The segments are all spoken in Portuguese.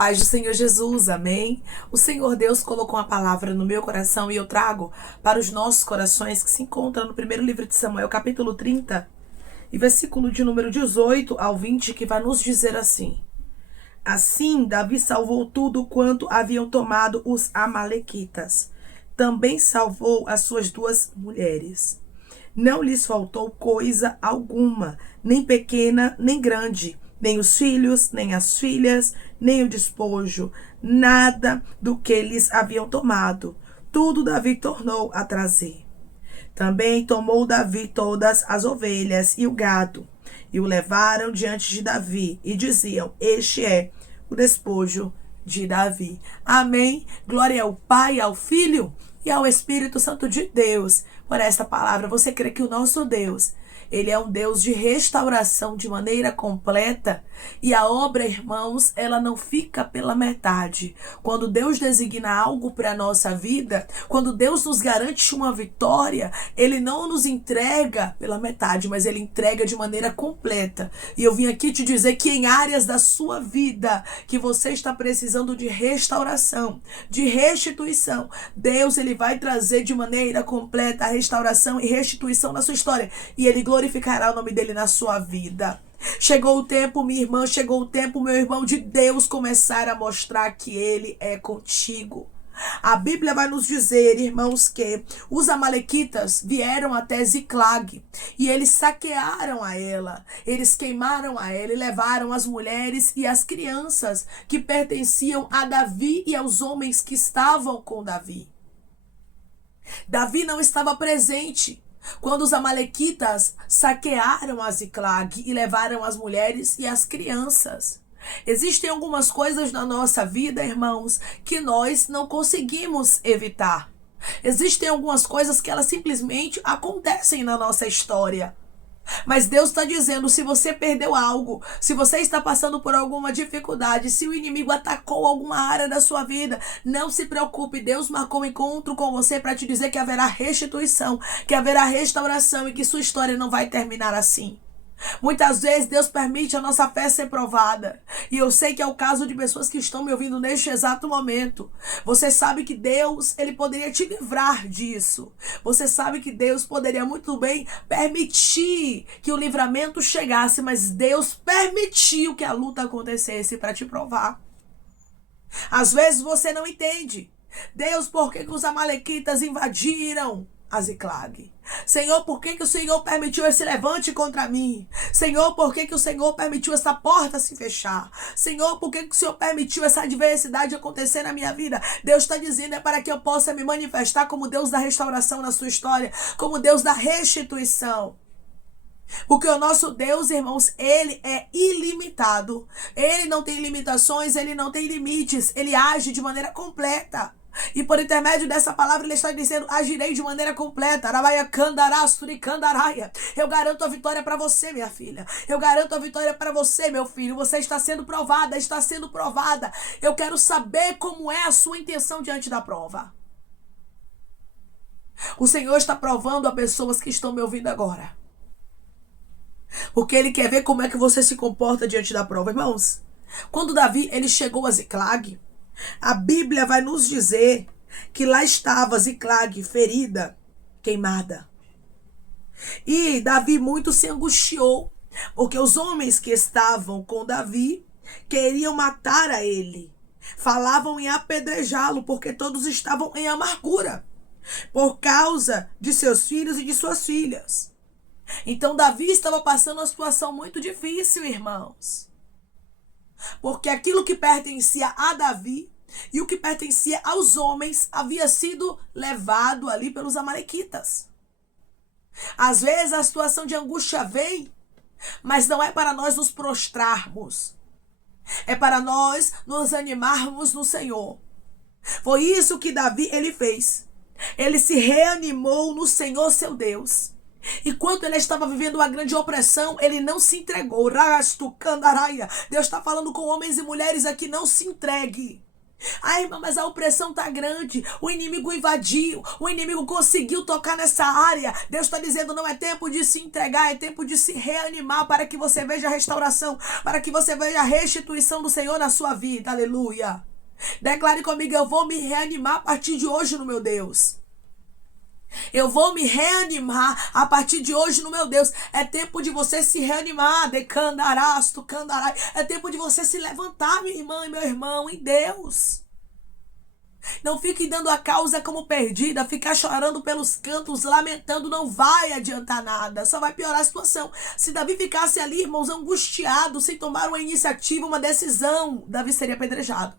Paz do Senhor Jesus, amém? O Senhor Deus colocou uma palavra no meu coração e eu trago para os nossos corações que se encontra no primeiro livro de Samuel, capítulo 30, e versículo de número 18 ao 20, que vai nos dizer assim: Assim, Davi salvou tudo quanto haviam tomado os amalequitas. Também salvou as suas duas mulheres. Não lhes faltou coisa alguma, nem pequena, nem grande, nem os filhos, nem as filhas, nem o despojo, nada do que lhes haviam tomado. Tudo Davi tornou a trazer. Também tomou Davi todas as ovelhas e o gado, e o levaram diante de Davi, e diziam: Este é o despojo de Davi. Amém. Glória ao Pai, ao Filho e ao Espírito Santo de Deus por esta palavra. Você crê que o nosso Deus, Ele é um Deus de restauração de maneira completa? E a obra, irmãos, ela não fica pela metade. Quando Deus designa algo para a nossa vida, quando Deus nos garante uma vitória, Ele não nos entrega pela metade, mas Ele entrega de maneira completa. E eu vim aqui te dizer que em áreas da sua vida que você está precisando de restauração, de restituição, Deus, Ele vai trazer de maneira completa a restauração e restituição na sua história. E Ele glorificará o nome dEle na sua vida. Chegou o tempo, minha irmã, chegou o tempo, meu irmão, de Deus começar a mostrar que Ele é contigo. A Bíblia vai nos dizer, irmãos, que os amalequitas vieram até Ziclag e eles saquearam a ela, eles queimaram a ela e levaram as mulheres e as crianças que pertenciam a Davi e aos homens que estavam com Davi. Davi não estava presente quando os amalequitas saquearam a Ziclag e levaram as mulheres e as crianças. Existem algumas coisas na nossa vida, irmãos, que nós não conseguimos evitar. Existem algumas coisas que elas simplesmente acontecem na nossa história. Mas Deus está dizendo, se você perdeu algo, se você está passando por alguma dificuldade, se o inimigo atacou alguma área da sua vida, não se preocupe, Deus marcou um encontro com você para te dizer que haverá restituição, que haverá restauração e que sua história não vai terminar assim. Muitas vezes Deus permite a nossa fé ser provada. E eu sei que é o caso de pessoas que estão me ouvindo neste exato momento. Você sabe que Deus, Ele poderia te livrar disso. Você sabe que Deus poderia muito bem permitir que o livramento chegasse, mas Deus permitiu que a luta acontecesse para te provar. Às vezes você não entende. Deus, por que os amalequitas invadiram a Ziclag? Senhor, por que o Senhor permitiu esse levante contra mim? Senhor, por que o Senhor permitiu essa porta se fechar? Senhor, por que o Senhor permitiu essa adversidade acontecer na minha vida? Deus está dizendo, é para que eu possa me manifestar como Deus da restauração na sua história, como Deus da restituição. Porque o nosso Deus, irmãos, Ele é ilimitado. Ele não tem limitações, Ele não tem limites. Ele age de maneira completa. E por intermédio dessa palavra ele está dizendo: agirei de maneira completa. Eu garanto a vitória para você, minha filha. Eu garanto a vitória para você, meu filho. Você está sendo provada, está sendo provada. Eu quero saber como é a sua intenção diante da prova. O Senhor está provando a pessoas que estão me ouvindo agora, porque Ele quer ver como é que você se comporta diante da prova. Irmãos, quando Davi ele chegou a Ziclag, a Bíblia vai nos dizer que lá estava Ziclag ferida, queimada. E Davi muito se angustiou, porque os homens que estavam com Davi queriam matar a ele. Falavam em apedrejá-lo, porque todos estavam em amargura, por causa de seus filhos e de suas filhas. Então Davi estava passando uma situação muito difícil, irmãos. Porque aquilo que pertencia a Davi e o que pertencia aos homens havia sido levado ali pelos amalequitas. Às vezes a situação de angústia vem, mas não é para nós nos prostrarmos. É para nós nos animarmos no Senhor. Foi isso que Davi ele fez. Ele se reanimou no Senhor seu Deus. Enquanto ele estava vivendo uma grande opressão, ele não se entregou. Deus está falando com homens e mulheres aqui: não se entregue. Ai, irmã, mas a opressão tá grande. O inimigo invadiu. O inimigo conseguiu tocar nessa área. Deus está dizendo, não é tempo de se entregar, é tempo de se reanimar para que você veja a restauração, para que você veja a restituição do Senhor na sua vida. Aleluia. Declare comigo, eu vou me reanimar a partir de hoje no meu Deus. Eu vou me reanimar a partir de hoje no meu Deus. É tempo de você se reanimar. Decandarasto, candarai. É tempo de você se levantar, minha irmã e meu irmão, em Deus. Não fique dando a causa como perdida. Ficar chorando pelos cantos, lamentando, não vai adiantar nada. Só vai piorar a situação. Se Davi ficasse ali, irmãos, angustiado, sem tomar uma iniciativa, uma decisão, Davi seria apedrejado.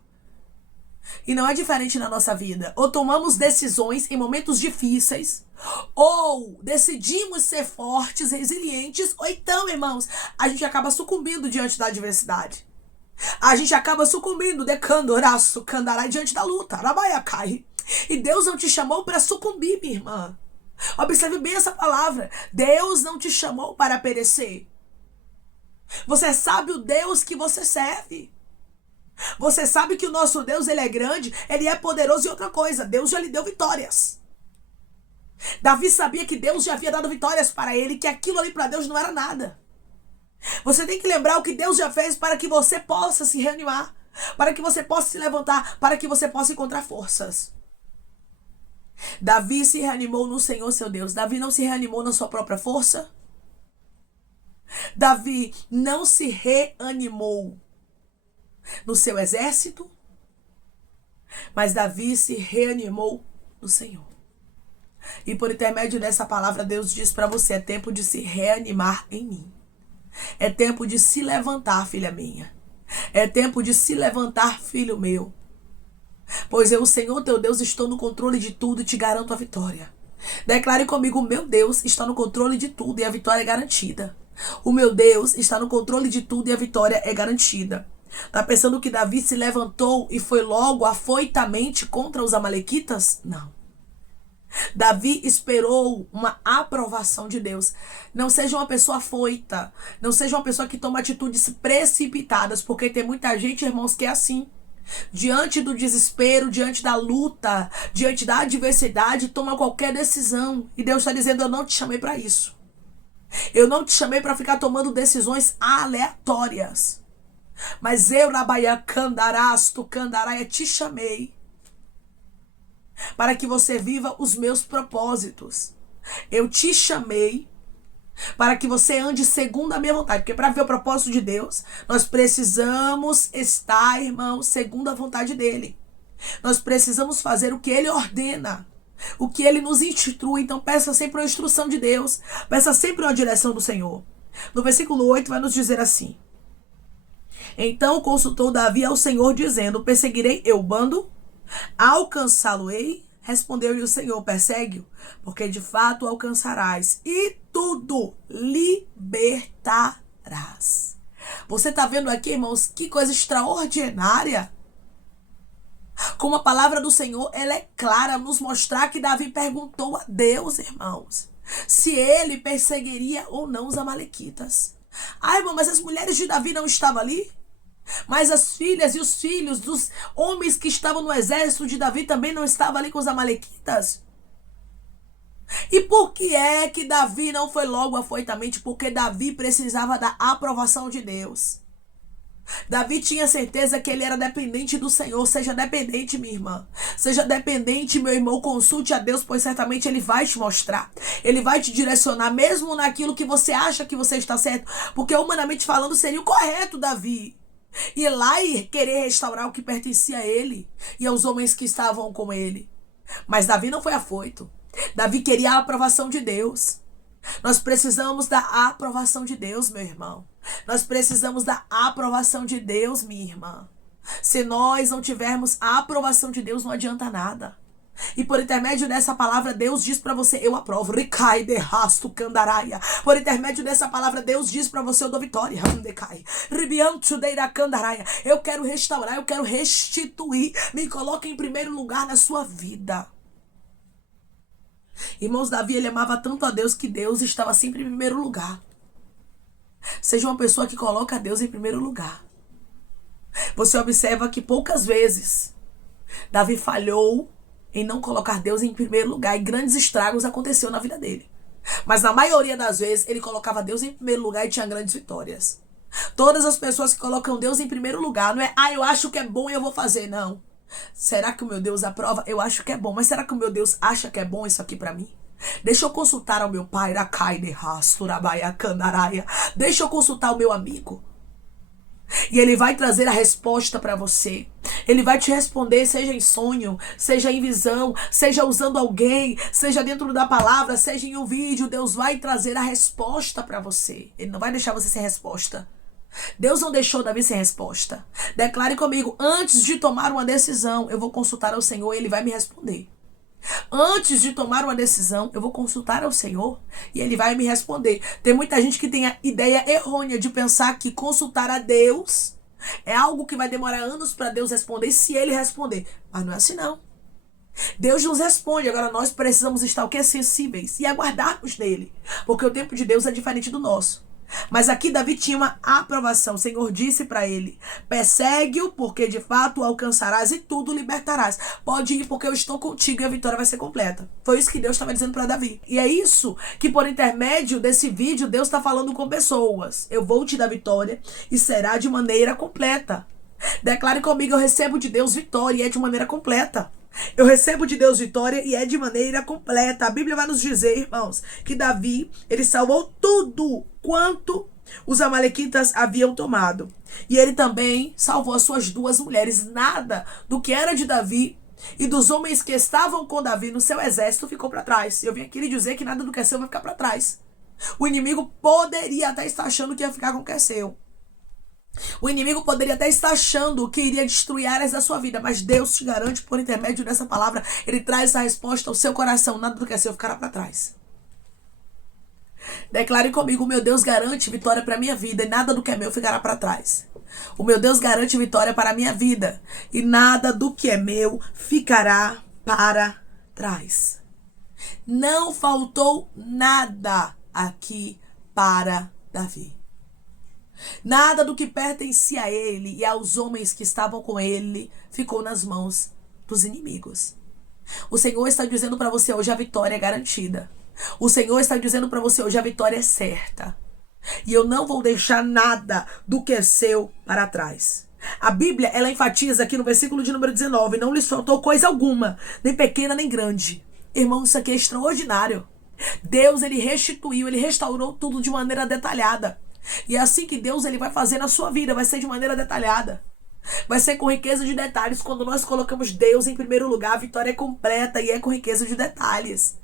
E não é diferente na nossa vida. Ou tomamos decisões em momentos difíceis, ou decidimos ser fortes, resilientes, ou então, irmãos, a gente acaba sucumbindo diante da adversidade. A gente acaba sucumbindo, decandoraço, candarai, diante da luta. Arabaiacai. E Deus não te chamou para sucumbir, minha irmã. Observe bem essa palavra. Deus não te chamou para perecer. Você sabe o Deus que você serve. Você sabe que o nosso Deus, ele é grande, ele é poderoso e outra coisa, Deus já lhe deu vitórias. Davi sabia que Deus já havia dado vitórias para ele, que aquilo ali para Deus não era nada. Você tem que lembrar o que Deus já fez para que você possa se reanimar, para que você possa se levantar, para que você possa encontrar forças. Davi se reanimou no Senhor, seu Deus. Davi não se reanimou na sua própria força. Davi não se reanimou no seu exército, mas Davi se reanimou no Senhor. E por intermédio dessa palavra, Deus diz para você, é tempo de se reanimar em mim. É tempo de se levantar, filha minha. É tempo de se levantar, filho meu. Pois eu, o Senhor teu Deus, estou no controle de tudo e te garanto a vitória. Declare comigo, o meu Deus está no controle de tudo e a vitória é garantida. O meu Deus está no controle de tudo e a vitória é garantida. Tá pensando que Davi se levantou e foi logo afoitamente contra os amalequitas? Não. Davi esperou uma aprovação de Deus. Não seja uma pessoa afoita. Não seja uma pessoa que toma atitudes precipitadas. Porque tem muita gente, irmãos, que é assim. Diante do desespero, diante da luta, diante da adversidade, toma qualquer decisão. E Deus está dizendo, eu não te chamei para isso. Eu não te chamei para ficar tomando decisões aleatórias. Mas eu, Rabaia Candarasto, Candaraia, te chamei para que você viva os meus propósitos. Eu te chamei para que você ande segundo a minha vontade. Porque para ver o propósito de Deus, nós precisamos estar, irmão, segundo a vontade dele. Nós precisamos fazer o que ele ordena, o que ele nos institui. Então peça sempre a instrução de Deus. Peça sempre a direção do Senhor. No versículo 8 vai nos dizer assim. Então consultou Davi ao Senhor, dizendo, perseguirei eu o bando? Alcançá-lo-ei? Respondeu-lhe o Senhor, persegue-o, porque de fato o alcançarás, e tudo libertarás. Você está vendo aqui, irmãos, que coisa extraordinária? Como a palavra do Senhor, ela é clara, nos mostrar que Davi perguntou a Deus, irmãos, se ele perseguiria ou não os amalequitas. Ah, irmão, mas as mulheres de Davi não estavam ali? Mas as filhas e os filhos dos homens que estavam no exército de Davi também não estavam ali com os amalequitas? E por que é que Davi não foi logo afoitamente? Porque Davi precisava da aprovação de Deus. Davi tinha certeza que ele era dependente do Senhor. Seja dependente, minha irmã. Seja dependente, meu irmão. Consulte a Deus, pois certamente ele vai te mostrar. Ele vai te direcionar, mesmo naquilo que você acha que você está certo. Porque humanamente falando seria o correto, Davi ir lá e querer restaurar o que pertencia a ele e aos homens que estavam com ele. Mas Davi não foi afoito. Davi queria a aprovação de Deus. Nós precisamos da aprovação de Deus, meu irmão. Nós precisamos da aprovação de Deus, minha irmã. Se nós não tivermos a aprovação de Deus, não adianta nada. E por intermédio dessa palavra, Deus diz para você, eu aprovo. Ricai de rasto candaraia. Por intermédio dessa palavra, Deus diz para você, eu dou vitória. Eu quero restaurar, eu quero restituir. Me coloque em primeiro lugar na sua vida. Irmãos, Davi, ele amava tanto a Deus que Deus estava sempre em primeiro lugar. Seja uma pessoa que coloca Deus em primeiro lugar. Você observa que poucas vezes Davi falhou em não colocar Deus em primeiro lugar e grandes estragos aconteceram na vida dele. Mas na maioria das vezes ele colocava Deus em primeiro lugar e tinha grandes vitórias. Todas as pessoas que colocam Deus em primeiro lugar, não é, eu acho que é bom e eu vou fazer, não. Será que o meu Deus aprova? Eu acho que é bom, mas será que o meu Deus acha que é bom isso aqui pra mim? Deixa eu consultar ao meu pai, deixa eu consultar o meu amigo. E ele vai trazer a resposta para você. Ele vai te responder, seja em sonho, seja em visão, seja usando alguém, seja dentro da palavra, seja em um vídeo. Deus vai trazer a resposta para você. Ele não vai deixar você sem resposta. Deus não deixou Davi sem resposta. Declare comigo, antes de tomar uma decisão, eu vou consultar ao Senhor e Ele vai me responder. Antes de tomar uma decisão, eu vou consultar ao Senhor e Ele vai me responder. Tem muita gente que tem a ideia errônea de pensar que consultar a Deus é algo que vai demorar anos para Deus responder, e se Ele responder. Mas não é assim não. Deus nos responde, agora nós precisamos estar o quê? Sensíveis e aguardarmos nele, porque o tempo de Deus é diferente do nosso. Mas aqui Davi tinha uma aprovação. O Senhor disse para ele, persegue-o porque de fato o alcançarás e tudo libertarás. Pode ir porque eu estou contigo e a vitória vai ser completa. Foi isso que Deus estava dizendo para Davi. E é isso que por intermédio desse vídeo Deus está falando com pessoas. Eu vou te dar vitória e será de maneira completa. Declare comigo, eu recebo de Deus vitória e é de maneira completa. Eu recebo de Deus vitória e é de maneira completa. A Bíblia vai nos dizer, irmãos, que Davi, ele salvou tudo quanto os amalequitas haviam tomado. E ele também salvou as suas 2 mulheres. Nada do que era de Davi e dos homens que estavam com Davi no seu exército ficou para trás. Eu vim aqui lhe dizer que nada do que é seu vai ficar para trás. O inimigo poderia até estar achando que ia ficar com o que é seu. O inimigo poderia até estar achando que iria destruir áreas da sua vida, mas Deus te garante, por intermédio dessa palavra, Ele traz essa resposta ao seu coração. Nada do que é seu ficará para trás. Declare comigo, o meu Deus garante vitória para a minha vida e nada do que é meu ficará para trás. O meu Deus garante vitória para a minha vida e nada do que é meu ficará para trás. Não faltou nada aqui para Davi. Nada do que pertencia a ele e aos homens que estavam com ele ficou nas mãos dos inimigos. O Senhor está dizendo para você hoje, a vitória é garantida. O Senhor está dizendo para você hoje, a vitória é certa. E eu não vou deixar nada do que é seu para trás. A Bíblia, ela enfatiza aqui no versículo de número 19, não lhes faltou coisa alguma, nem pequena nem grande. Irmão, isso aqui é extraordinário. Deus, ele restituiu, ele restaurou tudo de maneira detalhada. E é assim que Deus, ele vai fazer na sua vida, vai ser de maneira detalhada. Vai ser com riqueza de detalhes. Quando nós colocamos Deus em primeiro lugar, a vitória é completa e é com riqueza de detalhes.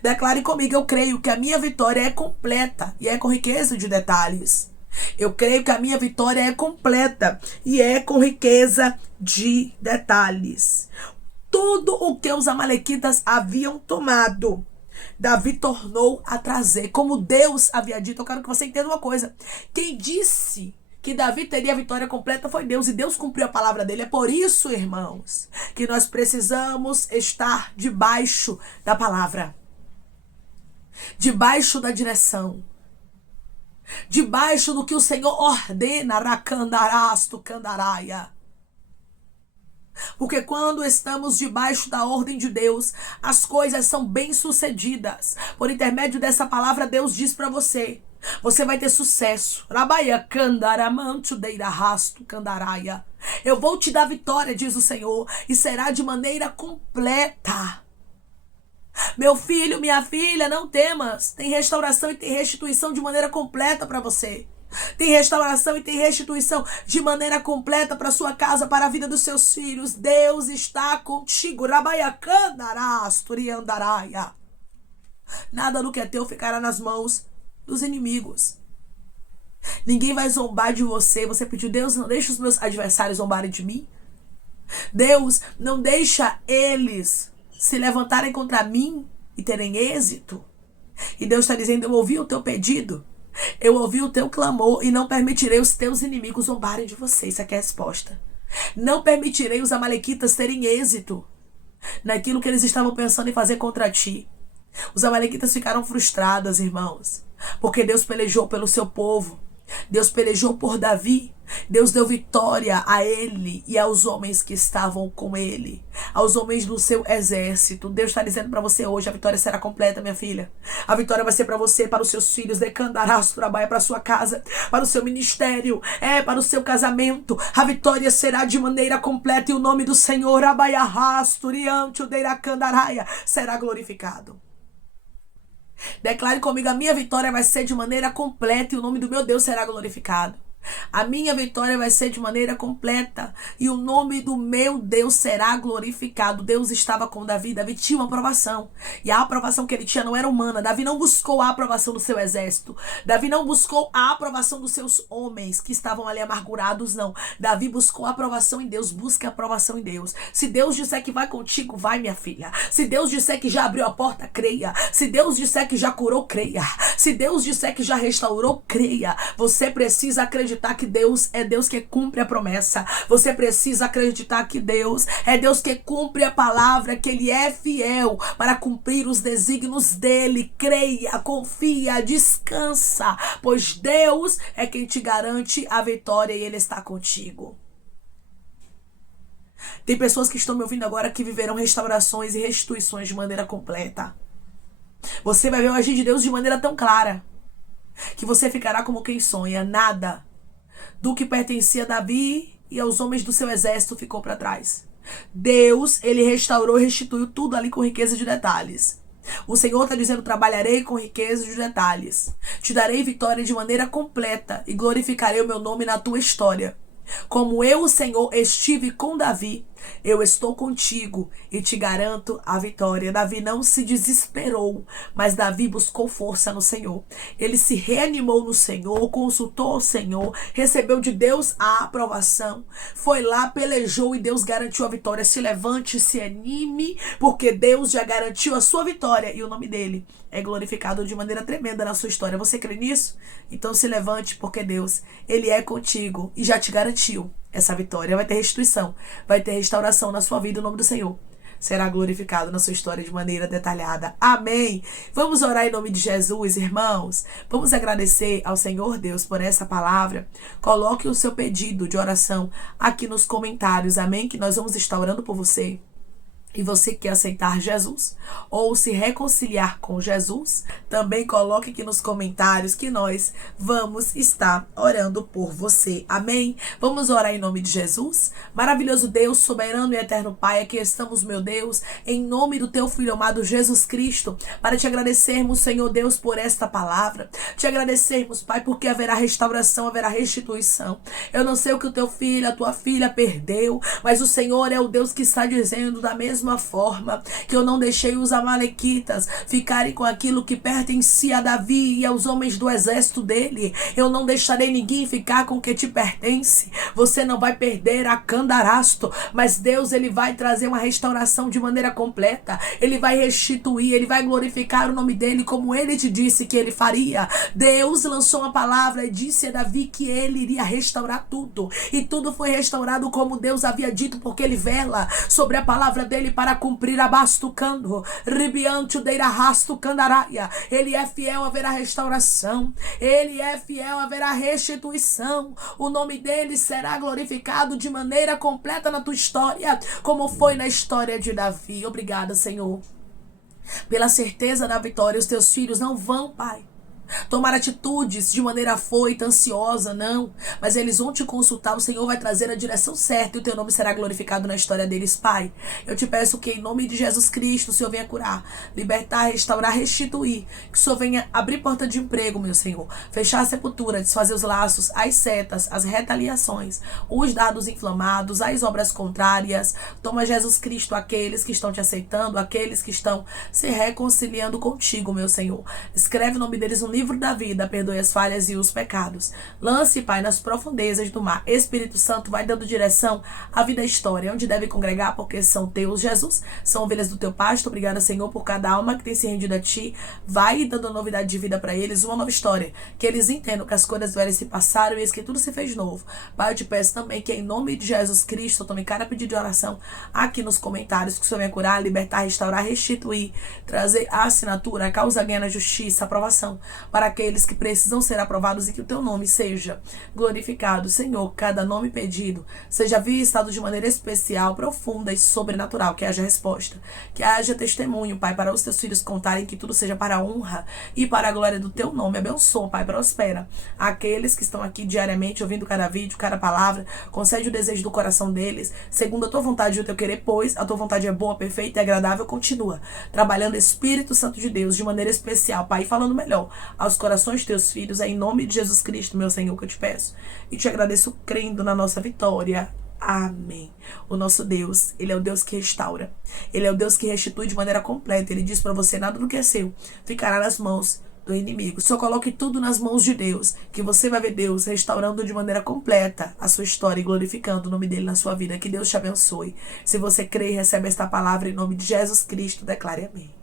Declare comigo, eu creio que a minha vitória é completa e é com riqueza de detalhes. Eu creio que a minha vitória é completa e é com riqueza de detalhes. Tudo o que os amalequitas haviam tomado, Davi tornou a trazer. Como Deus havia dito, eu quero que você entenda uma coisa. Quem disse que Davi teria a vitória completa foi Deus, e Deus cumpriu a palavra dele. É por isso, irmãos, que nós precisamos estar debaixo da palavra, debaixo da direção, debaixo do que o Senhor ordena, racandarasto candaraia. Porque quando estamos debaixo da ordem de Deus, as coisas são bem-sucedidas. Por intermédio dessa palavra, Deus diz para você, você vai ter sucesso. Eu vou te dar vitória, diz o Senhor, e será de maneira completa. Meu filho, minha filha, não temas. Tem restauração e tem restituição de maneira completa para você. Tem restauração e tem restituição de maneira completa para sua casa, para a vida dos seus filhos. Deus está contigo. Nada do que é teu ficará nas mãos dos inimigos. Ninguém vai zombar de você. Você pediu, Deus, não deixa os meus adversários zombarem de mim. Deus, não deixa eles se levantarem contra mim e terem êxito. E Deus está dizendo, eu ouvi o teu pedido. Eu ouvi o teu clamor e não permitirei os teus inimigos zombarem de você. Isso aqui é a resposta. Não permitirei os amalequitas terem êxito naquilo que eles estavam pensando em fazer contra ti. Os amalequitas ficaram frustrados, irmãos, porque Deus pelejou pelo seu povo. Deus pelejou por Davi. Deus deu vitória a ele e aos homens que estavam com ele, aos homens do seu exército. Deus está dizendo para você hoje: a vitória será completa, minha filha. A vitória vai ser para você, para os seus filhos, decandaraço, trabalha para a sua casa, para o seu ministério, para o seu casamento. A vitória será de maneira completa e o nome do Senhor, será glorificado. Declare comigo: a minha vitória vai ser de maneira completa e o nome do meu Deus será glorificado. A minha vitória vai ser de maneira completa e o nome do meu Deus será glorificado. Deus estava com Davi. Davi tinha uma aprovação, e a aprovação que ele tinha não era humana. Davi não buscou a aprovação do seu exército. Davi não buscou a aprovação dos seus homens que estavam ali amargurados, não. Davi buscou a aprovação em Deus. Busque a aprovação em Deus. Se Deus disser que vai contigo, vai, minha filha. Se Deus disser que já abriu a porta, creia. Se Deus disser que já curou, creia. Se Deus disser que já restaurou, creia. Você precisa acreditar que Deus é Deus que cumpre a promessa. Você precisa acreditar que Deus é Deus que cumpre a palavra, que Ele é fiel para cumprir os desígnios dEle. Creia, confia, descansa, pois Deus é quem te garante a vitória e Ele está contigo. Tem pessoas que estão me ouvindo agora que viverão restaurações e restituições de maneira completa. Você vai ver o agir de Deus de maneira tão clara que você ficará como quem sonha. Nada do que pertencia a Davi e aos homens do seu exército ficou para trás. Deus, Ele restaurou e restituiu tudo ali com riqueza de detalhes. O Senhor está dizendo: trabalharei com riqueza de detalhes. Te darei vitória de maneira completa e glorificarei o meu nome na tua história. Como eu, o Senhor, estive com Davi, eu estou contigo e te garanto a vitória. Davi não se desesperou, mas Davi buscou força no Senhor. Ele se reanimou no Senhor, consultou o Senhor, recebeu de Deus a aprovação, foi lá, pelejou e Deus garantiu a vitória. Se levante, se anime, porque Deus já garantiu a sua vitória e o nome dele é glorificado de maneira tremenda na sua história. Você crê nisso? Então se levante, porque Deus, Ele é contigo e já te garantiu essa vitória. Vai ter restituição, vai ter restauração na sua vida. O nome do Senhor será glorificado na sua história de maneira detalhada. Amém. Vamos orar em nome de Jesus, irmãos. Vamos agradecer ao Senhor Deus por essa palavra. Coloque o seu pedido de oração aqui nos comentários. Amém? Que nós vamos estar orando por você. E você quer aceitar Jesus ou se reconciliar com Jesus, também coloque aqui nos comentários que nós vamos estar orando por você. Amém? Vamos orar em nome de Jesus. Maravilhoso Deus, soberano e eterno Pai, aqui estamos, meu Deus, em nome do teu Filho amado Jesus Cristo, para te agradecermos, Senhor Deus, por esta palavra. Te agradecermos, Pai, porque haverá restauração, haverá restituição. Eu não sei o que o teu filho, a tua filha perdeu, mas o Senhor é o Deus que está dizendo da mesma forma que eu não deixei os amalequitas ficarem com aquilo que pertencia a Davi e aos homens do exército dele. Eu não deixarei ninguém ficar com o que te pertence. Você não vai perder a candarasto, mas Deus, Ele vai trazer uma restauração de maneira completa. Ele vai restituir, Ele vai glorificar o nome dele como Ele te disse que Ele faria. Deus lançou uma palavra e disse a Davi que Ele iria restaurar tudo, e tudo foi restaurado como Deus havia dito, porque Ele vela sobre a palavra dele para cumprir. Abastucando, ribiante deira rasto candaraia. Ele é fiel, haverá restauração. Ele é fiel, haverá restituição. O nome dele será glorificado de maneira completa na tua história, como foi na história de Davi. Obrigada, Senhor, pela certeza da vitória. Os teus filhos não vão, Pai, tomar atitudes de maneira afoita, ansiosa, não. Mas eles vão te consultar, o Senhor vai trazer a direção certa e o teu nome será glorificado na história deles, Pai. Eu te peço que em nome de Jesus Cristo o Senhor venha curar, libertar, restaurar, restituir. Que o Senhor venha abrir porta de emprego, meu Senhor. Fechar a sepultura, desfazer os laços, as setas, as retaliações, os dados inflamados, as obras contrárias. Toma, Jesus Cristo, aqueles que estão te aceitando, aqueles que estão se reconciliando contigo, meu Senhor. Escreve o nome deles no livro da vida, perdoe as falhas e os pecados. Lance, Pai, nas profundezas do mar. Espírito Santo, vai dando direção à vida e à história, onde deve congregar, porque são teus, Jesus. São ovelhas do teu pasto. Obrigada, Senhor, por cada alma que tem se rendido a ti. Vai dando novidade de vida para eles, uma nova história. Que eles entendam que as coisas velhas se passaram e eis que tudo se fez novo. Pai, eu te peço também que em nome de Jesus Cristo, eu tome cada pedido de oração aqui nos comentários, que o Senhor venha curar, libertar, restaurar, restituir, trazer a assinatura, a causa ganha na justiça, a aprovação. para aqueles que precisam ser aprovados e que o teu nome seja glorificado. Senhor, cada nome pedido seja visitado de maneira especial, profunda e sobrenatural, que haja resposta, que haja testemunho, Pai, para os teus filhos contarem, que tudo seja para a honra e para a glória do teu nome. Abençoa, Pai, prospera aqueles que estão aqui diariamente ouvindo cada vídeo, cada palavra, concede o desejo do coração deles, segundo a tua vontade e o teu querer, pois a tua vontade é boa, perfeita e agradável. Continua trabalhando, Espírito Santo de Deus, de maneira especial, Pai, falando melhor aos corações de teus filhos, é em nome de Jesus Cristo, meu Senhor, que eu te peço e te agradeço, crendo na nossa vitória. Amém. O nosso Deus, Ele é o Deus que restaura. Ele é o Deus que restitui de maneira completa. Ele diz para você, nada do que é seu ficará nas mãos do inimigo. Só coloque tudo nas mãos de Deus, que você vai ver Deus restaurando de maneira completa a sua história e glorificando o nome dele na sua vida. Que Deus te abençoe. Se você crê e recebe esta palavra em nome de Jesus Cristo, declare amém.